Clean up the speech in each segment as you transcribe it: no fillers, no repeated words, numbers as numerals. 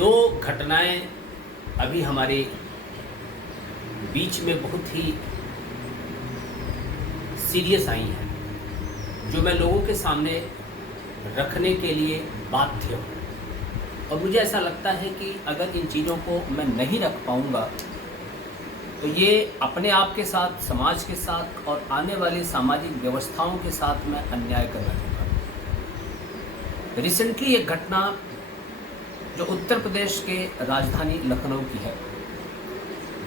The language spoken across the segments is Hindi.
दो घटनाएं अभी हमारे बीच में बहुत ही सीरियस आई हैं, जो मैं लोगों के सामने रखने के लिए बाध्य हूँ। और मुझे ऐसा लगता है कि अगर इन चीज़ों को मैं नहीं रख पाऊँगा तो ये अपने आप के साथ, समाज के साथ और आने वाली सामाजिक व्यवस्थाओं के साथ मैं अन्याय कर बैठूँगा। रिसेंटली एक घटना जो उत्तर प्रदेश के राजधानी लखनऊ की है,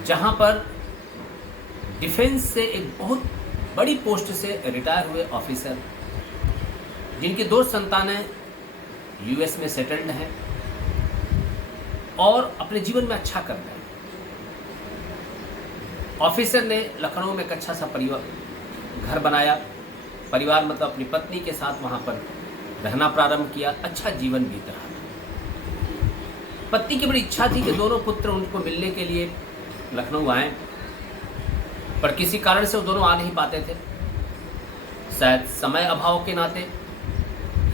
जहाँ पर डिफेंस से एक बहुत बड़ी पोस्ट से रिटायर हुए ऑफिसर, जिनकी 2 संतानें यूएस में सेटल्ड हैं और अपने जीवन में अच्छा कर रहे हैं। ऑफिसर ने लखनऊ में एक अच्छा सा घर बनाया। परिवार मतलब अपनी पत्नी के साथ वहाँ पर रहना प्रारंभ किया। अच्छा जीवन बीत रहा था। पत्नी की बड़ी इच्छा थी कि दोनों पुत्र उनको मिलने के लिए लखनऊ आए, पर किसी कारण से वो दोनों आ नहीं पाते थे। शायद समय अभाव के नाते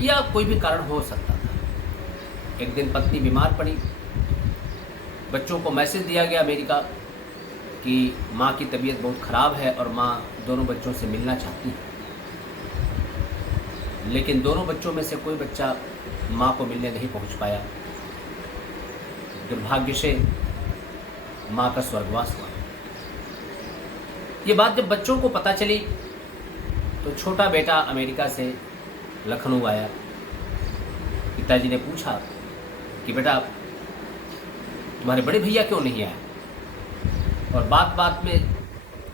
या कोई भी कारण हो सकता था। एक दिन पत्नी बीमार पड़ी। बच्चों को मैसेज दिया गया अमेरिका कि माँ की तबीयत बहुत ख़राब है और माँ दोनों बच्चों से मिलना चाहती है। लेकिन दोनों बच्चों में से कोई बच्चा माँ को मिलने नहीं पहुँच पाया। दुर्भाग्य से माँ का स्वर्गवास हुआ। ये बात जब बच्चों को पता चली तो छोटा बेटा अमेरिका से लखनऊ आया। पिताजी ने पूछा कि बेटा, तुम्हारे बड़े भैया क्यों नहीं आए? और बात बात में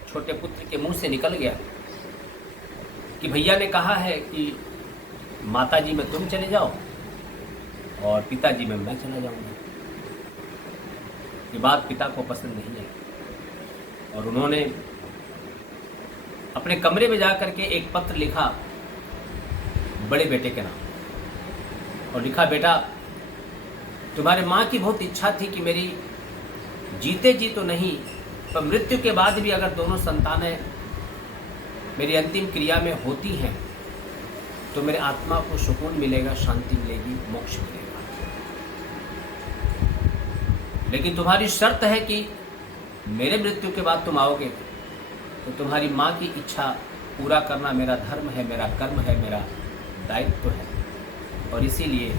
छोटे पुत्र के मुंह से निकल गया कि भैया ने कहा है कि माताजी में तुम चले जाओ और पिताजी में मैं चला जाऊंगा। ये बात पिता को पसंद नहीं आई और उन्होंने अपने कमरे में जाकर के एक पत्र लिखा बड़े बेटे के नाम और लिखा, बेटा, तुम्हारे माँ की बहुत इच्छा थी कि मेरी जीते जी तो नहीं पर मृत्यु के बाद भी अगर दोनों संतानें मेरी अंतिम क्रिया में होती हैं तो मेरे आत्मा को सुकून मिलेगा, शांति मिलेगी, मोक्ष मिलेगा। लेकिन तुम्हारी शर्त है कि मेरे मृत्यु के बाद तुम आओगे तो तुम्हारी माँ की इच्छा पूरा करना मेरा धर्म है, मेरा कर्म है, मेरा दायित्व है। और इसीलिए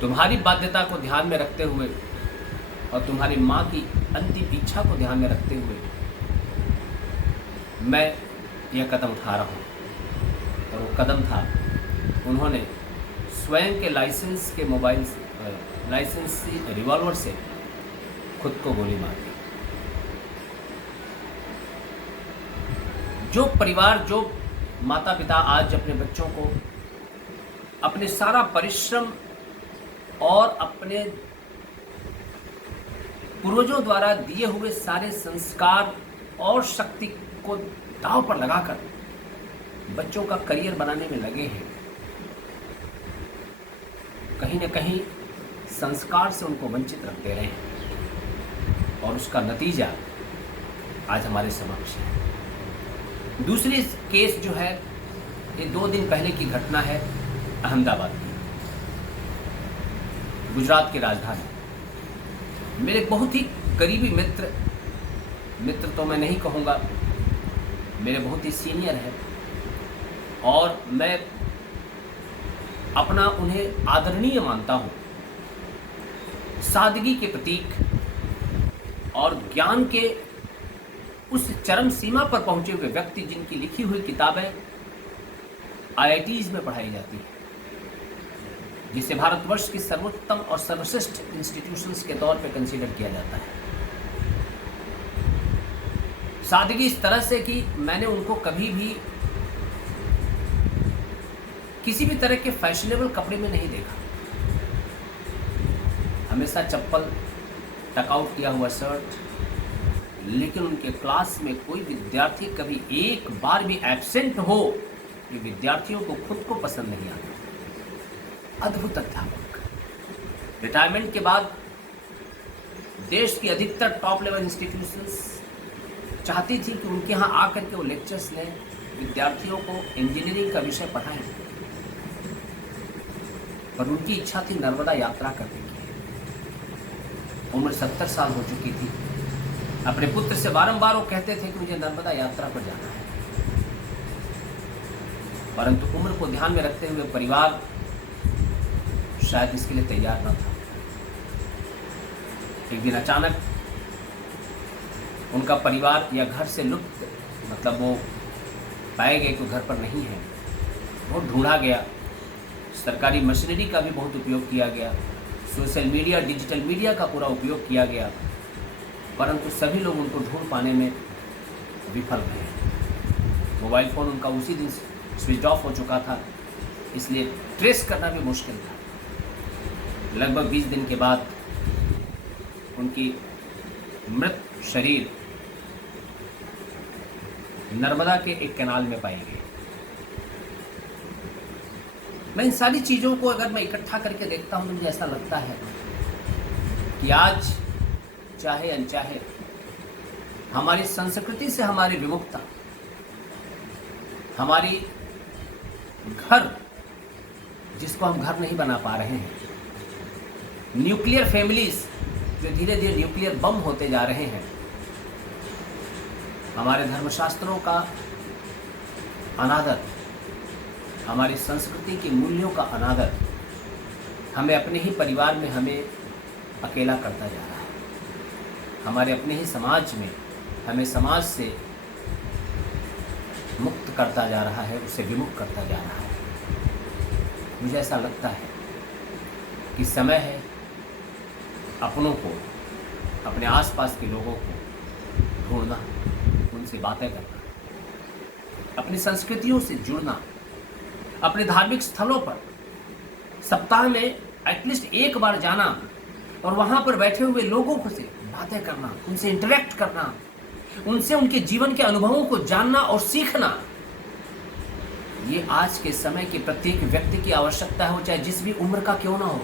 तुम्हारी बाध्यता को ध्यान में रखते हुए और तुम्हारी माँ की अंतिम इच्छा को ध्यान में रखते हुए मैं यह कदम उठा रहा हूँ। और वो कदम था, उन्होंने स्वयं के लाइसेंस के लाइसेंस रिवॉल्वर से खुद को गोली मार दी। जो परिवार, जो माता पिता आज अपने बच्चों को अपने सारा परिश्रम और अपने पूर्वजों द्वारा दिए हुए सारे संस्कार और शक्ति को दांव पर लगाकर बच्चों का करियर बनाने में लगे हैं, कहीं न कहीं संस्कार से उनको वंचित रख दे रहे हैं और उसका नतीजा आज हमारे समक्ष है। दूसरी केस जो है, ये 2 दिन पहले की घटना है अहमदाबाद की, गुजरात की राजधानी। मेरे बहुत ही करीबी मित्र तो मैं नहीं कहूँगा, मेरे बहुत ही सीनियर हैं और मैं अपना उन्हें आदरणीय मानता हूँ। सादगी के प्रतीक और ज्ञान के उस चरम सीमा पर पहुँचे हुए व्यक्ति, जिनकी लिखी हुई किताबें IITs में पढ़ाई जाती है, जिसे भारतवर्ष की सर्वोत्तम और सर्वश्रेष्ठ इंस्टीट्यूशंस के तौर पे कंसीडर किया जाता है। सादगी इस तरह से कि मैंने उनको कभी भी किसी भी तरह के फैशनेबल कपड़े में नहीं देखा। हमेशा चप्पल, टकआउट किया हुआ शर्ट। लेकिन उनके क्लास में कोई विद्यार्थी कभी एक बार भी एब्सेंट हो, ये विद्यार्थियों को खुद को पसंद नहीं आता। अद्भुत अध्यापक। रिटायरमेंट के बाद देश की अधिकतर टॉप लेवल इंस्टीट्यूशंस चाहती थी कि उनके यहाँ आकर के वो लेक्चर्स लें, विद्यार्थियों को इंजीनियरिंग का विषय पढ़ाएं। पर उनकी इच्छा थी नर्मदा यात्रा करने की। उम्र 70 साल हो चुकी थी। अपने पुत्र से बारंबार वो कहते थे कि मुझे नर्मदा यात्रा पर जाना है, परंतु उम्र को ध्यान में रखते हुए परिवार शायद इसके लिए तैयार न था। एक दिन अचानक उनका परिवार या घर से लुप्त, मतलब वो पाए गए कि घर पर नहीं है। बहुत ढूंढा गया, सरकारी मशीनरी का भी बहुत उपयोग किया गया, सोशल मीडिया, डिजिटल मीडिया का पूरा उपयोग किया गया, परंतु सभी लोग उनको ढूंढ पाने में विफल रहे। मोबाइल फ़ोन उनका उसी दिन स्विच ऑफ हो चुका था, इसलिए ट्रेस करना भी मुश्किल था। लगभग 20 दिन के बाद उनकी मृत शरीर नर्मदा के एक कैनाल में पाई गई। मैं इन सारी चीज़ों को अगर मैं इकट्ठा करके देखता हूँ तो मुझे ऐसा लगता है कि आज चाहे अनचाहे हमारी संस्कृति से हमारी विमुखता, हमारी घर जिसको हम घर नहीं बना पा रहे हैं, न्यूक्लियर फैमिलीज जो धीरे धीरे न्यूक्लियर बम होते जा रहे हैं, हमारे धर्मशास्त्रों का अनादर, हमारी संस्कृति के मूल्यों का अनादर हमें अपने ही परिवार में हमें अकेला करता जा रहा है। हमारे अपने ही समाज में हमें समाज से मुक्त करता जा रहा है, उससे विमुख करता जा रहा है। मुझे ऐसा लगता है कि समय है अपनों को, अपने आसपास के लोगों को ढूंढना, उनसे बातें करना, अपनी संस्कृतियों से जुड़ना, अपने धार्मिक स्थलों पर सप्ताह में एटलीस्ट एक बार जाना और वहाँ पर बैठे हुए लोगों को से बातें करना, उनसे इंटरेक्ट करना, उनसे उनके जीवन के अनुभवों को जानना और सीखना, ये आज के समय के प्रत्येक व्यक्ति की आवश्यकता हो, चाहे जिस भी उम्र का क्यों ना हो।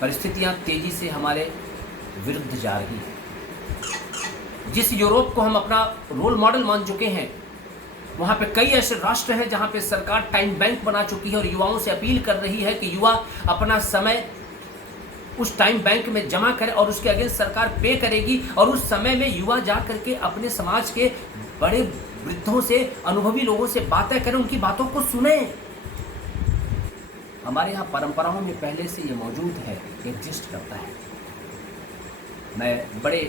परिस्थितियां तेजी से हमारे विरुद्ध जा रही हैं। जिस यूरोप को हम अपना रोल मॉडल मान चुके हैं, वहाँ पे कई ऐसे राष्ट्र हैं जहाँ पे सरकार टाइम बैंक बना चुकी है और युवाओं से अपील कर रही है कि युवा अपना समय उस टाइम बैंक में जमा करे और उसके अगेंस्ट सरकार पे करेगी, और उस समय में युवा जा करके अपने समाज के बड़े वृद्धों से, अनुभवी लोगों से बातें करें, उनकी बातों को सुने। हमारे यहाँ परंपराओं में पहले से ये मौजूद है, एग्जिस्ट करता है। मैं बड़े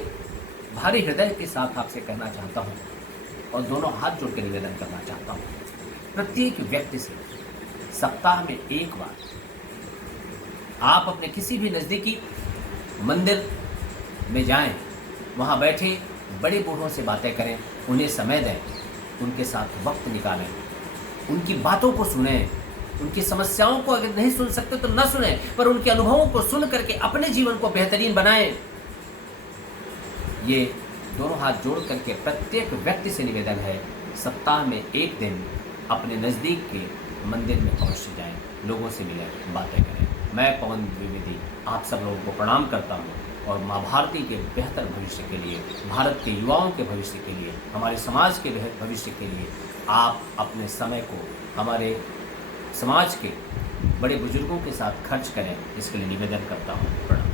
भारी हृदय के साथ आपसे कहना चाहता हूँ और दोनों हाथ जोड़ के निवेदन करना चाहता हूँ, प्रत्येक व्यक्ति से सप्ताह में एक बार आप अपने किसी भी नज़दीकी मंदिर में जाएं, वहाँ बैठे बड़े बूढ़ों से बातें करें, उन्हें समय दें, उनके साथ वक्त निकालें, उनकी बातों को सुनें, उनकी समस्याओं को अगर नहीं सुन सकते तो न सुने, पर उनके अनुभवों को सुन करके अपने जीवन को बेहतरीन बनाएं। ये दोनों हाथ जोड़ करके प्रत्येक व्यक्ति से निवेदन है, सप्ताह में एक दिन अपने नज़दीक के मंदिर में अवश्य जाएं, लोगों से मिलें, बातें करें। मैं पवन द्विवेदी आप सब लोगों को प्रणाम करता हूँ और माँ भारती के बेहतर भविष्य के लिए, भारत के युवाओं के भविष्य के लिए, हमारे समाज के भविष्य के लिए आप अपने समय को हमारे समाज के बड़े बुजुर्गों के साथ खर्च करें, इसके लिए निवेदन करता हूँ। प्रणाम।